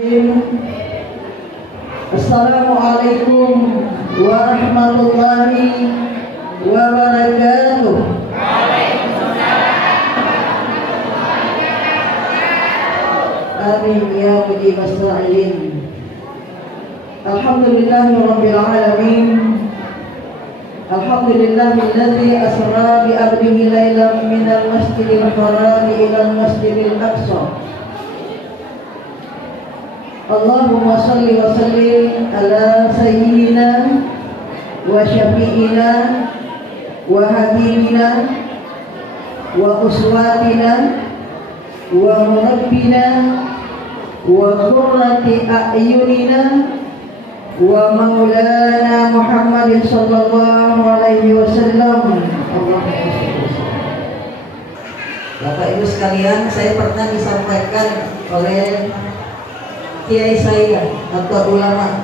Assalamualaikum warahmatullahi wabarakatuh. Amin ya mujib as-sa'ilin. Alhamdulillahirabbil alamin. Alhamdulillahilladzi asra bi 'abdihi lailan minal masjidil haram ilal masjidil aqsa. Allahumma salli wa sallim ala sayyidina wa syafi'ina wa habibina wa uswatina wa murabbina wa qurrati a'yunina wa maulana Muhammadin sallallahu alaihi wasallam. Bapak Ibu sekalian, saya pernah disampaikan oleh kiai saya atau ulama,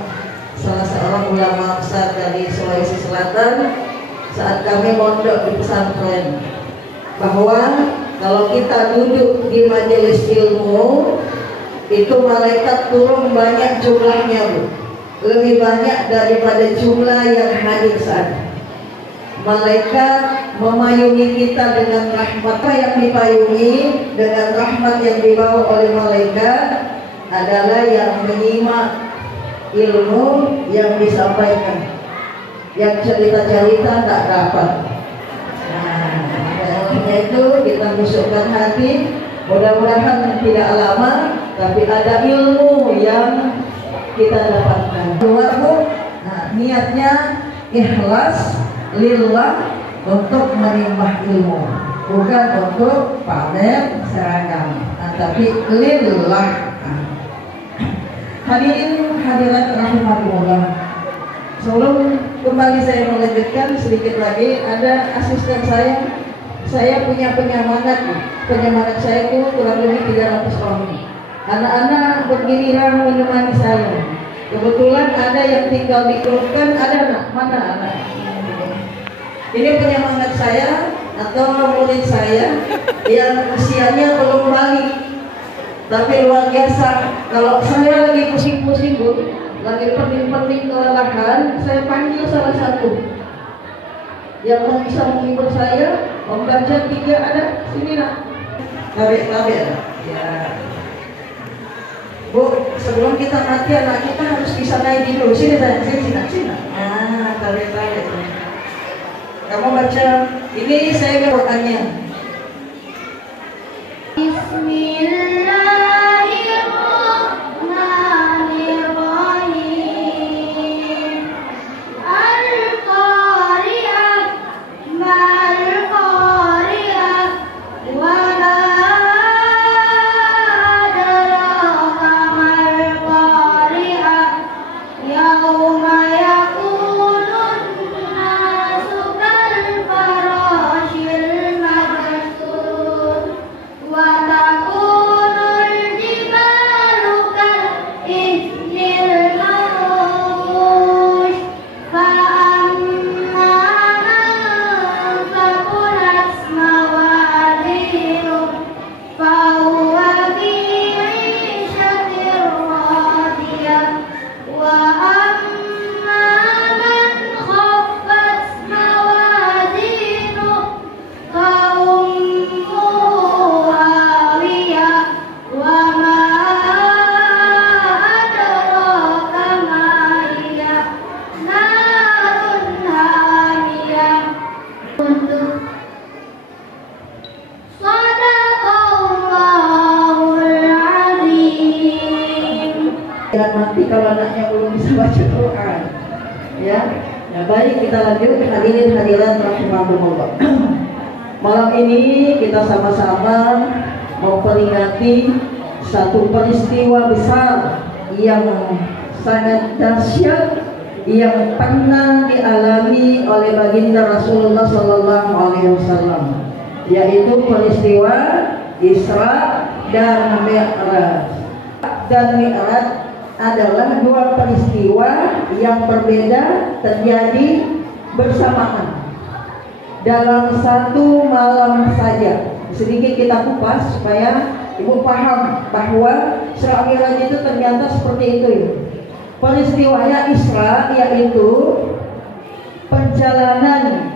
salah seorang ulama besar dari Sulawesi Selatan saat kami mondok di pesantren, bahwa kalau kita duduk di majelis ilmu itu malaikat turun banyak jumlahnya, Bu. Lebih banyak daripada jumlah yang hadir saat. Malaikat memayungi kita dengan rahmat. Apa yang dipayungi dengan rahmat yang dibawa oleh malaikat adalah yang menyimak ilmu yang disampaikan, yang cerita-cerita tak dapat. Nah, itu kita masukkan hati, mudah-mudahan tidak lama, tapi ada ilmu yang kita dapatkan. Nah, niatnya ikhlas lillah untuk menimba ilmu, bukan untuk pamer seragam, tapi lillah. Hadirin hadirat rahimakumullah. Sebelum kembali saya melanjutkan sedikit lagi, ada asisten saya punya penyemangat saya itu kurang lebih 300 orang. Anak-anak bergiliran menemani saya. Kebetulan ada yang tinggal di Kerukan, ada anak, mana anak? Ini penyemangat saya atau murid saya yang usianya belum balik. Tapi luar biasa, kalau saya lagi pusing-pusing, Bu, lagi pening-pening kelelahan, saya panggil salah satu yang bisa menghibur saya, membaca 3 ada, sini nak, tarik-tarik ya. Bu, sebelum kita mati anak kita harus bisa naik dulu, sini saya, sini. Ah, tarik-tarik. Kamu baca, ini saya Qurannya. Mati kalau anaknya belum bisa baca Quran, ya. Nah, baik, kita lanjut. Hadirin hadirat rahimakumullah. Malam ini kita sama-sama memperingati satu peristiwa besar yang sangat dahsyat yang pernah dialami oleh baginda Rasulullah Sallallahu Alaihi Wasallam, yaitu peristiwa Isra dan Mi'raj. Dan Mi'raj adalah 2 peristiwa yang berbeda terjadi bersamaan dalam satu malam saja. Sedikit kita kupas supaya Ibu paham bahwa Isra Mi'raj itu ternyata seperti itu ya. Peristiwanya Isra yaitu perjalanan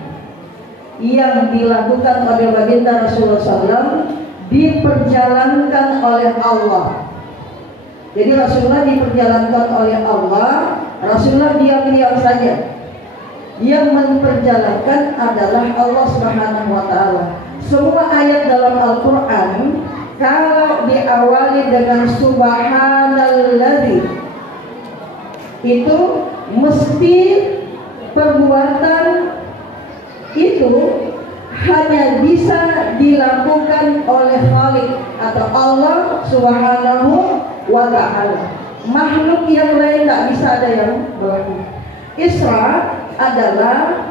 yang dilakukan oleh baginda Rasulullah SAW diperjalankan oleh Allah. Jadi Rasulullah diperjalankan oleh Allah, Rasulullah diam-diam saja. Yang memperjalankan adalah Allah Subhanahu wa Ta'ala. Semua ayat dalam Al-Quran kalau diawali dengan Subhanalladzi, itu mesti perbuatan itu hanya bisa dilakukan oleh Khalik atau Allah Subhanahu wa Ta'ala. Makhluk yang lain tak bisa ada yang melakukan. Isra adalah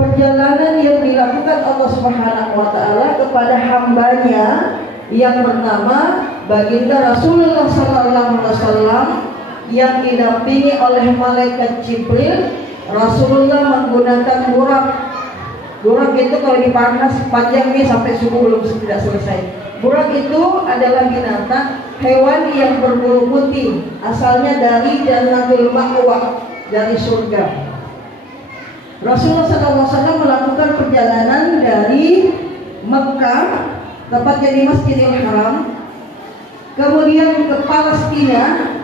perjalanan yang dilakukan Allah Subhanahu wa Ta'ala kepada hambanya yang bernama baginda Rasulullah SAW, yang didampingi oleh malaikat Jibril. Rasulullah menggunakan burak. Burak itu kalau dipanas panjangnya sampai subuh belum tidak selesai. Burak itu adalah binatang hewan yang berbulu putih, asalnya dari Jannatul Ma'wa, dari surga. Rasulullah SAW melakukan perjalanan dari Mekah, tepatnya di Masjidil Haram, kemudian ke Palestina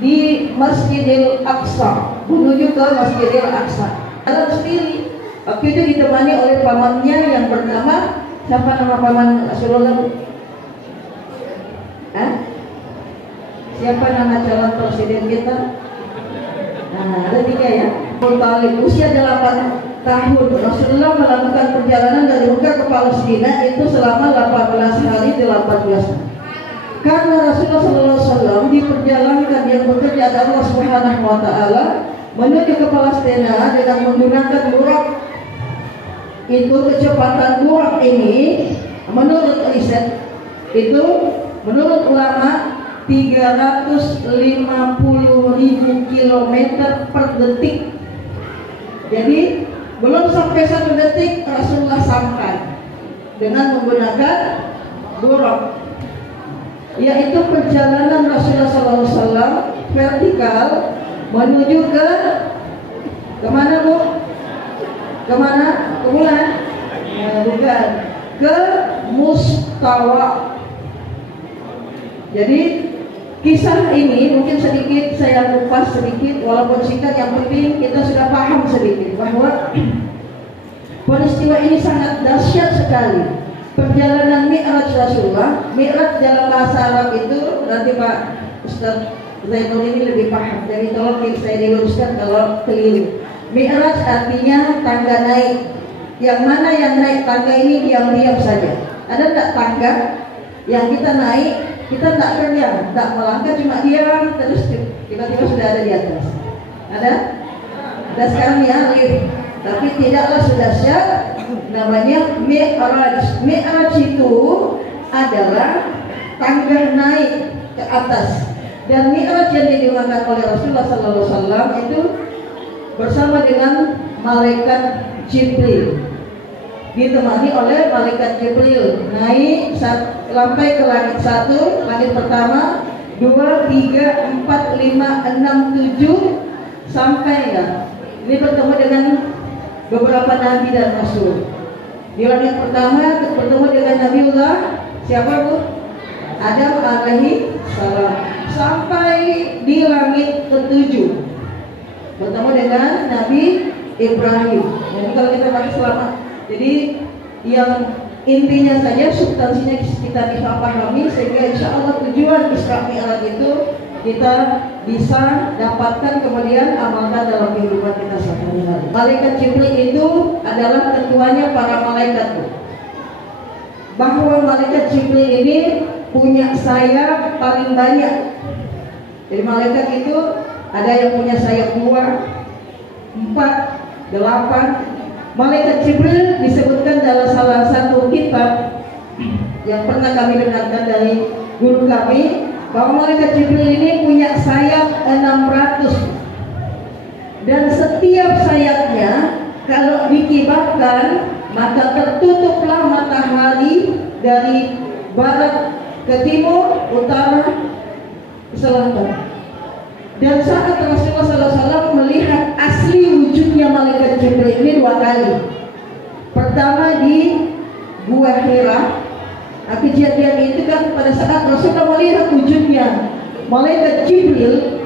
di Masjidil Aqsa, menuju ke Masjidil Aqsa. Jalan sendiri. Waktu itu ditemani oleh pamannya yang bernama, siapa nama paman Rasulullah? Siapa nama calon presiden kita? Nah, ada 3 ya. Talib, usia 8 tahun. Rasulullah melakukan perjalanan dari Mekah ke Palestina itu selama 18 hari 18 hari. Karena Rasulullah SAW diperjalankan yang bekerja ada Allah Subhanahu wa Ta'ala menuju ke Palestina dengan menggunakan burak. Itu kecepatan burak ini menurut riset itu menurut ulama 350.000 km per detik. Jadi belum sampai 1 detik Rasulullah sampai dengan menggunakan burak, yaitu perjalanan Rasulullah SAW vertikal menuju ke kemana Bu? Kemana? Ke bulan? Bukan, ke Mustawa. Jadi kisah ini mungkin sedikit saya kupas sedikit, walaupun singkat, yang penting kita sudah paham sedikit bahwa peristiwa ini sangat dahsyat sekali. Perjalanan Mi'raj Rasulullah. Mi'raj dalam bahasa Arab itu nanti Pak Ustaz Zainul ini lebih paham, jadi tolong saya diluruskan kalau keliru. Mi'raj artinya tangga naik. Yang mana yang naik tangga ini diam-diam saja. Ada tak tangga yang kita naik, kita tak kerja, tak melangkah, cuma diam terus tiba-tiba sudah ada di atas. Ada sekarang ya lift, tapi tidaklah sedahsyat namanya Mi'raj. Mi'raj itu adalah tangga naik ke atas. Dan Mi'raj yang dilakukan oleh Rasulullah SAW itu bersama dengan malaikat Jibril, ditemani oleh malaikat Jibril naik sampai ke langit 1, langit pertama, 2, 3, 4, 5, 6, 7 sampai ya. Ini bertemu dengan beberapa nabi dan rasul. Di langit pertama bertemu dengan Nabiullah siapa Bu? Adam alaihi salam. Sampai di langit ke-7 bertemu dengan Nabi Ibrahim. Jadi kalau kita bahas selama, jadi yang intinya saja substansinya kita bisa pahami sehingga insya Allah tujuan Isra Mi'raj itu kita bisa dapatkan kemudian amalkan dalam kehidupan kita sehari-hari. Malaikat Jibril itu adalah ketuanya para malaikat. Bahwa malaikat Jibril ini punya sayap paling banyak. Jadi malaikat itu ada yang punya sayap 2, 4, 8. Malaikat Jibril disebutkan dalam salah satu kitab yang pernah kami dengarkan dari guru kami, bahwa malaikat Jibril ini punya sayap 600. Dan setiap sayapnya kalau dikibarkan maka tertutuplah matahari dari barat ke timur Dan saat Rasulullah SAW melihat asli wujudnya malaikat Jibril ini 2 kali. Pertama di Gua Hira. Kejadian itu kan pada saat Rasulullah melihat wujudnya malaikat Jibril,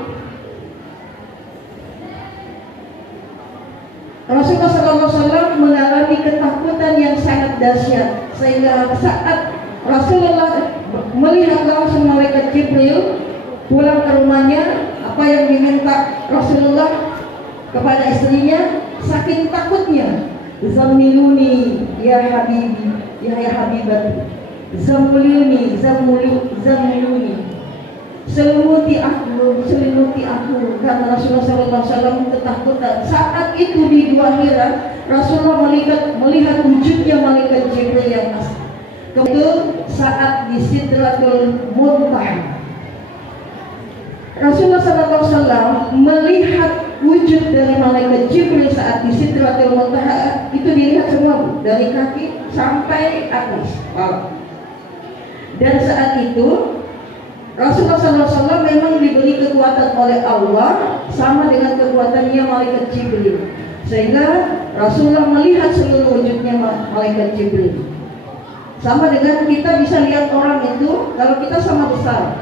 Rasulullah SAW mengalami ketakutan yang sangat dahsyat, sehingga saat Rasulullah melihat langsung malaikat Jibril pulang ke rumahnya, apa yang diminta Rasulullah kepada istrinya, saking takutnya, "Zammiluni ya habibi, ya habibati, zammiluni, zammiluni, selimuti aku." Karena Rasulullah SAW ketakutan. Saat itu di Gua Hira, Rasulullah melihat wujudnya malaikat Jibril yang asli. Kemudian saat di Sidratul Muntaha, Rasulullah SAW melihat wujud dari malaikat Jibril saat di Sidratul Muntaha. Itu dilihat semua, dari kaki sampai atas. Dan saat itu Rasulullah SAW memang diberi kekuatan oleh Allah sama dengan kekuatannya malaikat Jibril, sehingga Rasulullah melihat seluruh wujudnya malaikat Jibril. Sama dengan kita bisa lihat orang itu, kalau kita sama besar.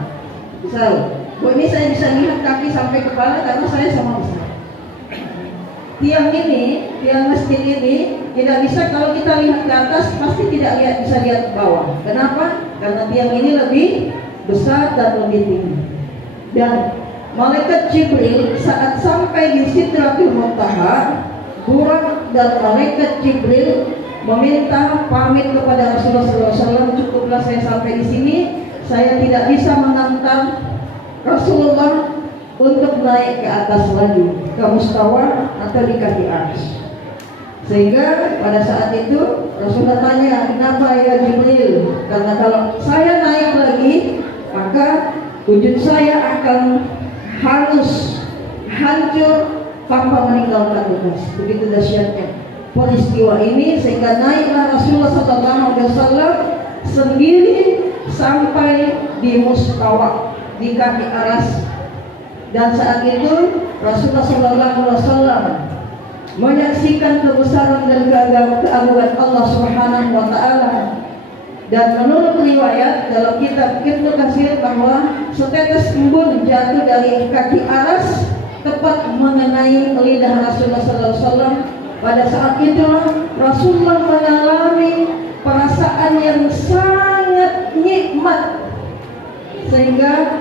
Ini saya bisa lihat kaki sampai kepala karena saya sama besar. Tiang masjid ini tidak bisa, kalau kita lihat ke atas pasti tidak bisa lihat ke bawah. Kenapa? Karena tiang ini lebih besar dan lebih tinggi. Dan malaikat Jibril saat sampai di Sidratul Muntaha, Burak dan malaikat Jibril meminta pamit kepada Rasulullah SAW, "Cukuplah saya sampai di sini, saya tidak bisa mengantar Rasulullah untuk naik ke atas lagi, ke Mustawa atau di kaki arsy." Sehingga pada saat itu Rasulullah tanya, "Kenapa ya Jibril?" Karena kalau saya naik lagi, maka wujud saya akan hangus, hancur tanpa meninggalkan bekas. Begitu dahsyatnya peristiwa ini, sehingga naiklah Rasulullah SAW sendiri sampai di Mustawa, di kaki aras. Dan saat itu Rasulullah SAW menyaksikan kebesaran dan keagungan Allah Subhanahu wa Ta'ala. Dan menurut riwayat dalam kitab Ibnu Katsir bahwa setetes embun jatuh dari kaki aras tepat mengenai lidah Rasulullah SAW. Pada saat itulah Rasulullah mengalami perasaan yang sangat nikmat, sehingga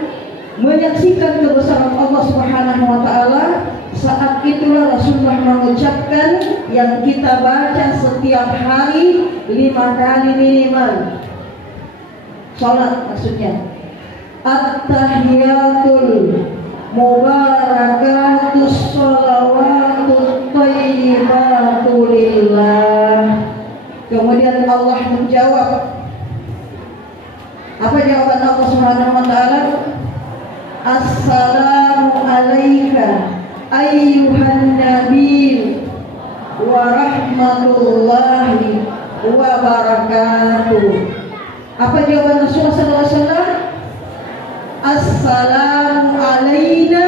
menyaksikan kebesaran Allah Subhanahu wa Ta'ala. Saat itulah Rasulullah mengucapkan yang kita baca setiap hari 5 kali minimal. Salat maksudnya, At-tahiyatul mubarakatus sholawatut thayyibatu lillah. Kemudian Allah menjawab. Apa jawaban Allah Subhanahu wa Ta'ala? Assalamu alayka ayyuhan nabiy wa rahmatullahi wa barakatuh. Apa jawaban Rasulullah SAW? Assalamu alayna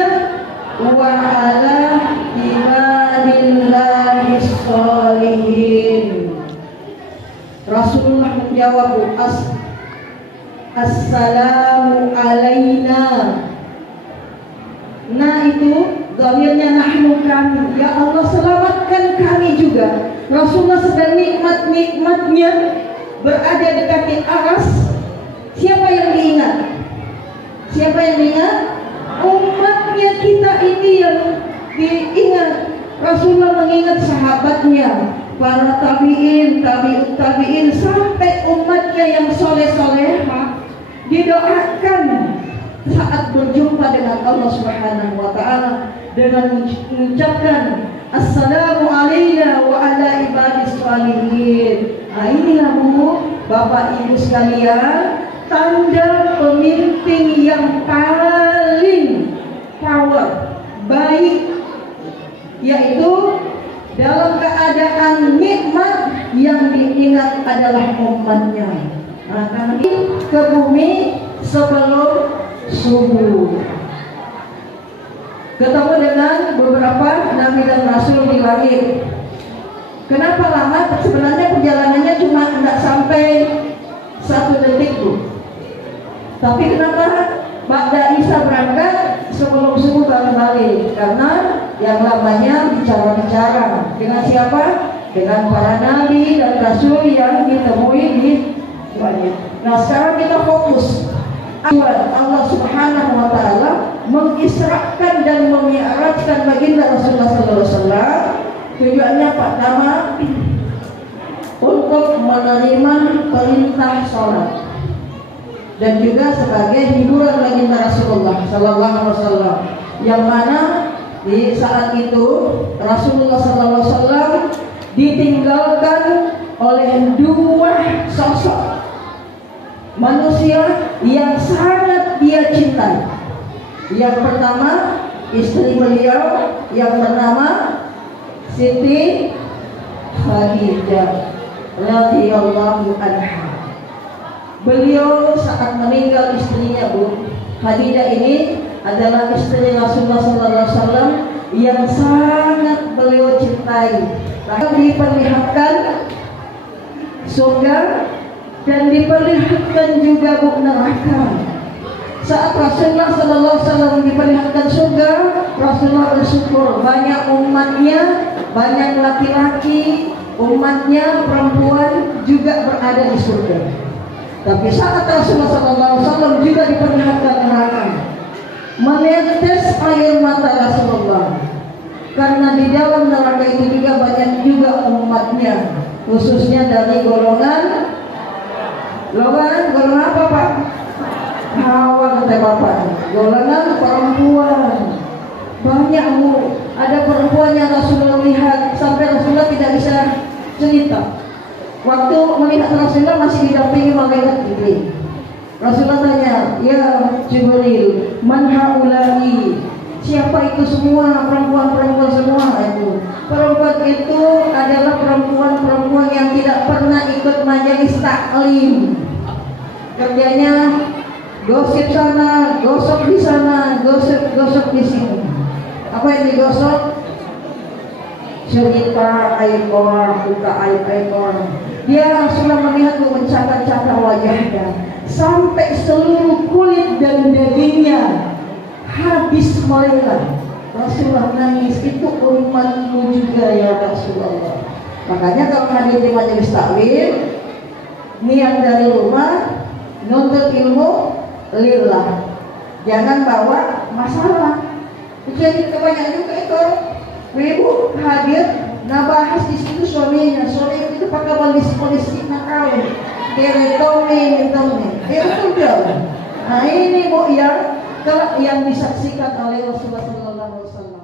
wa ala ibadillahis sholihin. Rasulullah menjawab, Assalamu alayna. Nah itu dhamirnya nahnu, kami. Ya Allah, selamatkan kami juga. Rasulullah sedang nikmat-nikmatnya berada di kaki aras. Siapa yang diingat? Siapa yang diingat? Umatnya kita ini yang diingat. Rasulullah mengingat sahabatnya, para tabi'in, tabi'ut tabi'in, sampai umatnya yang soleh-solehah didoakan saat berjumpa dengan Allah Subhanahu wa Ta'ala dengan mengucapkan Assalamu alayna wa ala ibadis sholihin. Nah, inilah Bu, Bapak Ibu sekalian, tanda pemimpin yang paling power, baik, yaitu dalam keadaan nikmat yang diingat adalah umatnya. Nah, kami ke bumi sebelum subuh. ketemu dengan beberapa nabi dan rasul di langit. Kenapa lama? Sebenarnya perjalanannya cuma tidak sampai 1 detik Bu. Tapi kenapa Ba'da Isa berangkat sebelum subuh baru balik? Karena yang lamanya bicara-bicara dengan siapa? Dengan para nabi dan rasul yang ditemui di langit. Nah sekarang kita fokus. Allah Subhanahu wa Ta'ala mengisrakan dan memi'rajkan baginda Rasulullah SAW. Tujuannya pertama untuk menerima perintah sholat dan juga sebagai hiburan baginda Rasulullah SAW, yang mana di saat itu Rasulullah SAW ditinggalkan oleh 2 sosok manusia yang sangat dia cintai. Yang pertama istri beliau yang bernama Siti Khadijah radhiyallahu anha. Beliau saat meninggal istrinya Bu Khadijah ini adalah istri Rasulullah SAW yang sangat beliau cintai. Lalu diperlihatkan surga dan diperlihatkan juga Bu neraka. Saat Rasulullah SAW diperlihatkan surga, Rasulullah bersyukur banyak umatnya, banyak laki-laki, umatnya perempuan juga berada di surga. Tapi saat Rasulullah SAW juga diperlihatkan neraka, menetes air mata Rasulullah, karena di dalam neraka itu juga banyak juga umatnya, khususnya dari golongan apa Pak? Hawa kata Bapak, golongan perempuan. Banyak Bu, ada perempuan yang Rasulullah lihat sampai Rasulullah tidak bisa cerita. Waktu melihat Rasulullah masih didampingi malaikat Jibril. Rasulullah tanya, ya Jibril, man haula'i? Siapa itu semua? Perempuan-perempuan semua itu. Perempuan itu adalah perempuan-perempuan yang tidak pernah ikut majelis taklim. Kerjanya gosip sana, gosok di sana, gosok di sini. Apa yang digosok? Cerita ekor, buka ekor. Dia Rasulullah melihat mencakar-cakar wajahnya sampai seluruh kulit dan dagingnya habis meleleh. Rasulullah nangis, itu umatmu juga ya Rasulullah. Makanya kalau hadir di majelis taklim, niat dari rumah nuntut ilmu lillah, jangan bawa masalah. Jadi kebanyakan juga itu ibu hadir, nah bahas di situ suaminya itu pakai polisi nakal, keretomi, itu sudah. Nah ini Bu yang disaksikan oleh Rasulullah SAW.